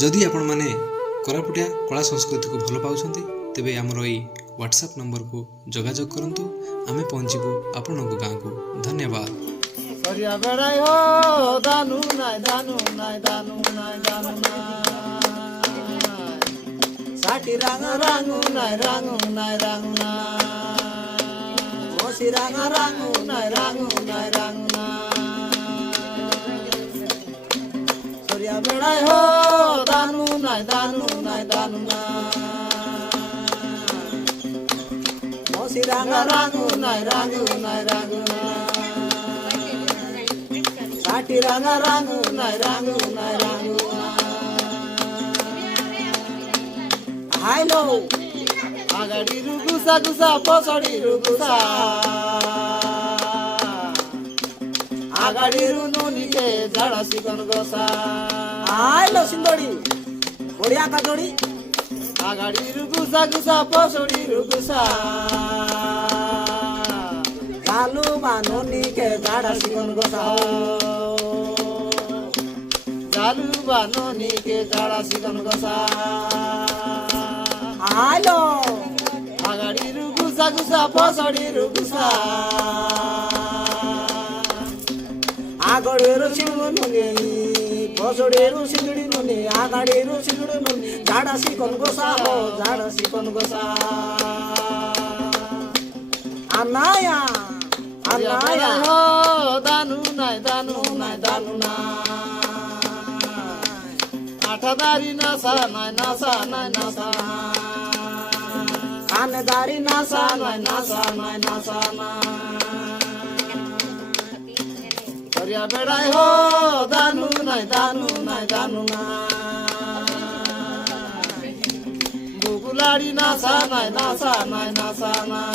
जदि आपण माने कोरापुटिया कला संस्कृति को भल पाउछंती तेबे हमर एई व्हाट्सएप नंबर को जोगाजोग करंतु आमे पहुंचीबु आपनक गाँ को। धन्यवाद। करिया बेड़ाई हो दानु नाय दानु नाय दानु नाय दानु नाय साटी रांग रांगु नाय रांगु नाय रांगु नाय ओसी रांग रांगु नाय रांगु नाय रांगु नाय करिया बेड़ाई हो दानु नाय दानु नाय दानु नाय ओसी रांग रांगु नाय रांगु नाय रांगु साटी रांग रांगु नाय रांगु नाय रांगु हायलो आगाडी रुगुसा गुसा पछाडी रुगुसा आगाडी रुनुनी के झाडा सिकन गोसा हायलो सिंदोडी बढ़िया का जोडी आगाडी रुगुसा गुसा पछाडी रुगुसा चालू बानोनी के झाडा सिकन गोसा चालू बानोनी के झाडा सिकन गोसा हालो आगाडी रुगुसा गुसा पछाडी रुगुसा आगाडीहरु सिंगडु नुनी पछाडीहरु सिंगडी नुनी आगाडीहरु सिंगडु नुनी झाडा सिकन गोसा हो झाडा सिकन गोसा अनाया अनाया हो दानु नाय दानु नाय दानु नाय आठादारी नासा नाय नासा नाय नासा कानेदारी नासा नाय नासा नाय नासा करिया बेड़ाई हो दानु नाय दानु नाय दानु नाय बुगुलाड़ी नासा नाय नासा नाय नासा नाय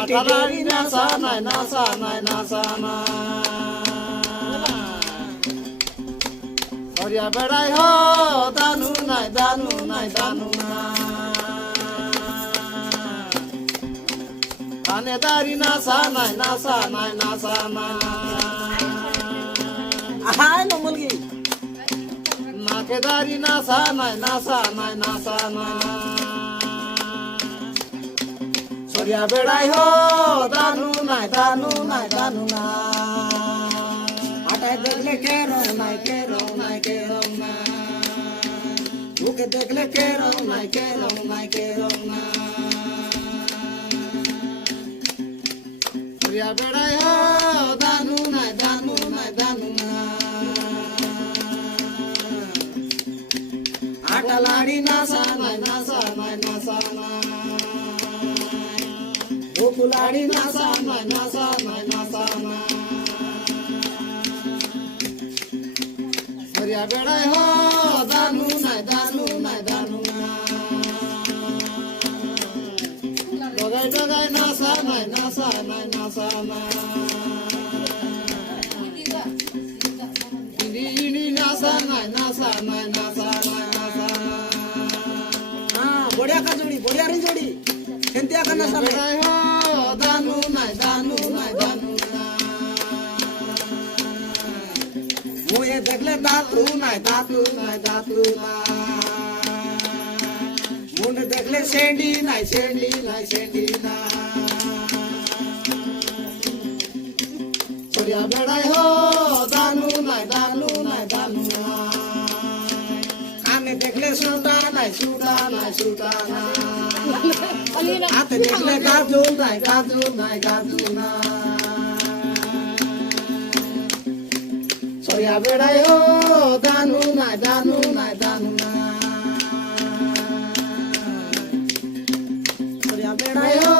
आठादारी नासा नाय नासा नाय नासा नाय करिया बेड़ाई हो दानु नाय दानु नाय दानु नाय कानेदारी नासा नाय नासा नाय नासा नाय हाय नो मुलगी नाकेदारी नासा नाय नासा नाय नासा नाय करिया बेड़ाई हो दानु नाय दानु नाय दानु नाय आटाय देखले केरो नाय केरो नाय केरो नाय मुके देखले केरो नाय केरो नाय केरो नाय करिया बेड़ाई हो दानु नाय दानु नाय दानु नाय आटा लाड़ी नासा नाय नासा नाय नासा नाय गोकुलाड़ी नासा नाय नासा नाय नासा नाय करिया बेड़ाई हो दानु नाय दानु नाय दानु नाय डगाई डगाई नासा नाय नासा नाय नासा नाय इनी इनी नासा नाय नासा नाय नासा नाय हाँ बढ़िया का जोड़ी बढ़िया री जोड़ी सेंतिया का नासा बेड़ाई हो दानु नाय दानु नाय दानु मुझे देखले दातु नाय दातु नाय दातु नाय मुझे देखले सेंडी नाय सेंडी नाय सेंडी नाय करिया बेड़ाई हो दानु नाय दानु नाय दानु नाय काने देखले सुटा नाय सुटा नाय सुटा नाय हाथे देखले गाजू नाय गाजू नाय गाजू नाय करिया बेड़ाई हो दानु नाय दानु नाय दानु नाय करिया बेड़ाई हो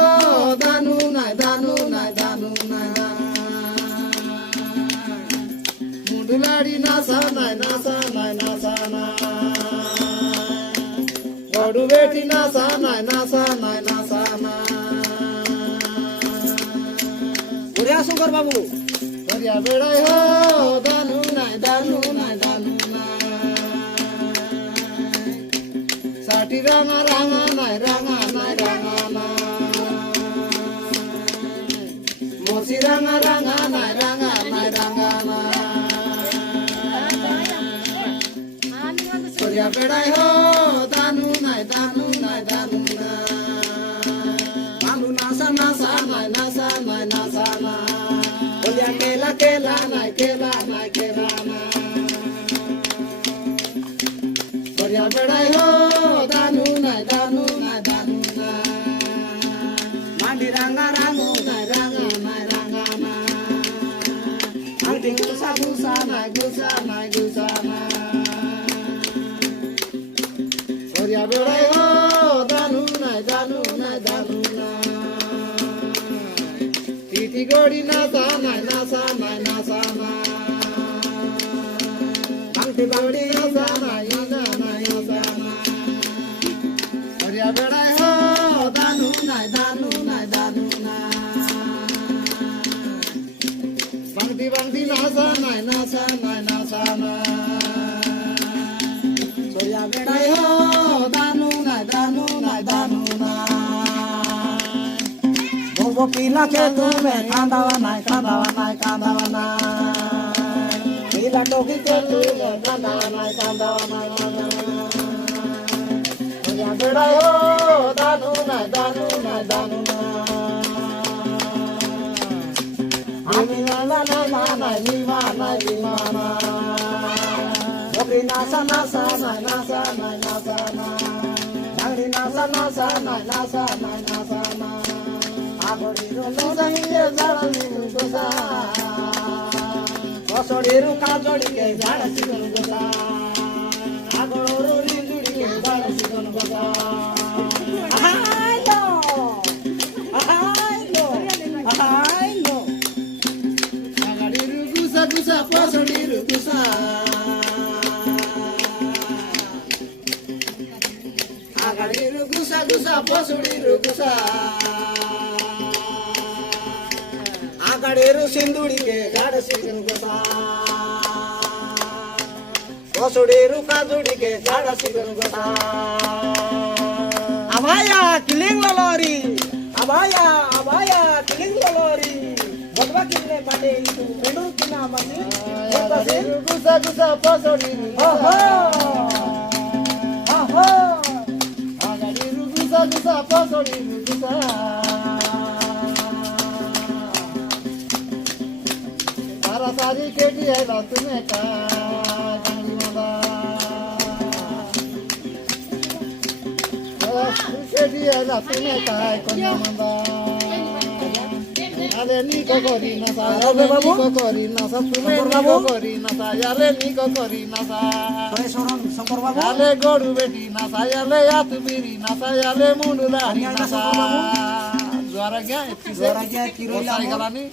दानु नाय दानु नाय दानु नाय मुंडुलाड़ी नासा नाय नासा नाय नासा नाय गडू बेटी नासा नाय नासा नाय नासा नाय बढ़िया सुंकर बाबू करिया बेड़ाई हो दानु नाय दानु नाय दानु नाय साटी रांगा रांगा नाय रांगा नाय रांगा नाय मोसी रांगा रांगा नाय रांगा नाय रांगा नाय Korea bedai ho danu nai danu nai danu nai Danu nasa nasa nai nasa nai nasa nai Korea kela kela nai kela nai kela nai Korea bedai ho danu nai danu nai danu nai Mandi ranga rango nai ranga nai ranga nai Aldi gusa gusa nai gusa nai gusa nai Korea bedai ho danu nai danu nai danu nai Titi godi nasa nai nasa nai nasa nai Angti godi nasa nai nasa nai nasa nai Korea bedai ho danu nai danu nai danu nai Bangti bangti nasa nai nasa nai nasa nai Korea bedai ho danu nai danu nai danu nai Bobo pila ke tu me kandawa nai kandawa nai kandawa nai Pila toki ke tu me kandawa nai kandawa nai Korea bedai ho danu nai danu nai danu nai Ami na na na na nai ni ma nai ni ma nai Dobri nasa nasa nai nasa nai nasa nai Nangri nasa nasa nai nasa nai nasa nai Agoriru nasa hiye zara siru gosa Kosodiru kajodi ke zara siru gosa Agororu rinjudi ke zara siru gosa Ahailo Ahailo Ahailo Agoriru gusa gusa kosodiru gusa Agariru gusa gusa posuriru gusa Agariru sinduri ke gad siru gusa Posuriru kajudi ke gad siru gusa Abaya kiling lolori Abaya kiling lolori Badwa kinne pade itu rendu kina masi Agariru gusa gusa posuriru Oho Oho Gusa gusa pasori gusa Sara sari keti hai la tumhe ka janimada Sara keti hai la tumhe ka janimada Ale ni ko kori na sa ale ni ko kori na sa tumhe ni ko kori na sa ale ni ko kori na sa Shankar বাবু ale godu beti na sa ale atu biri na sa ale mundu la na sa juara gya জোড়া গিয়া কি রইলাম galani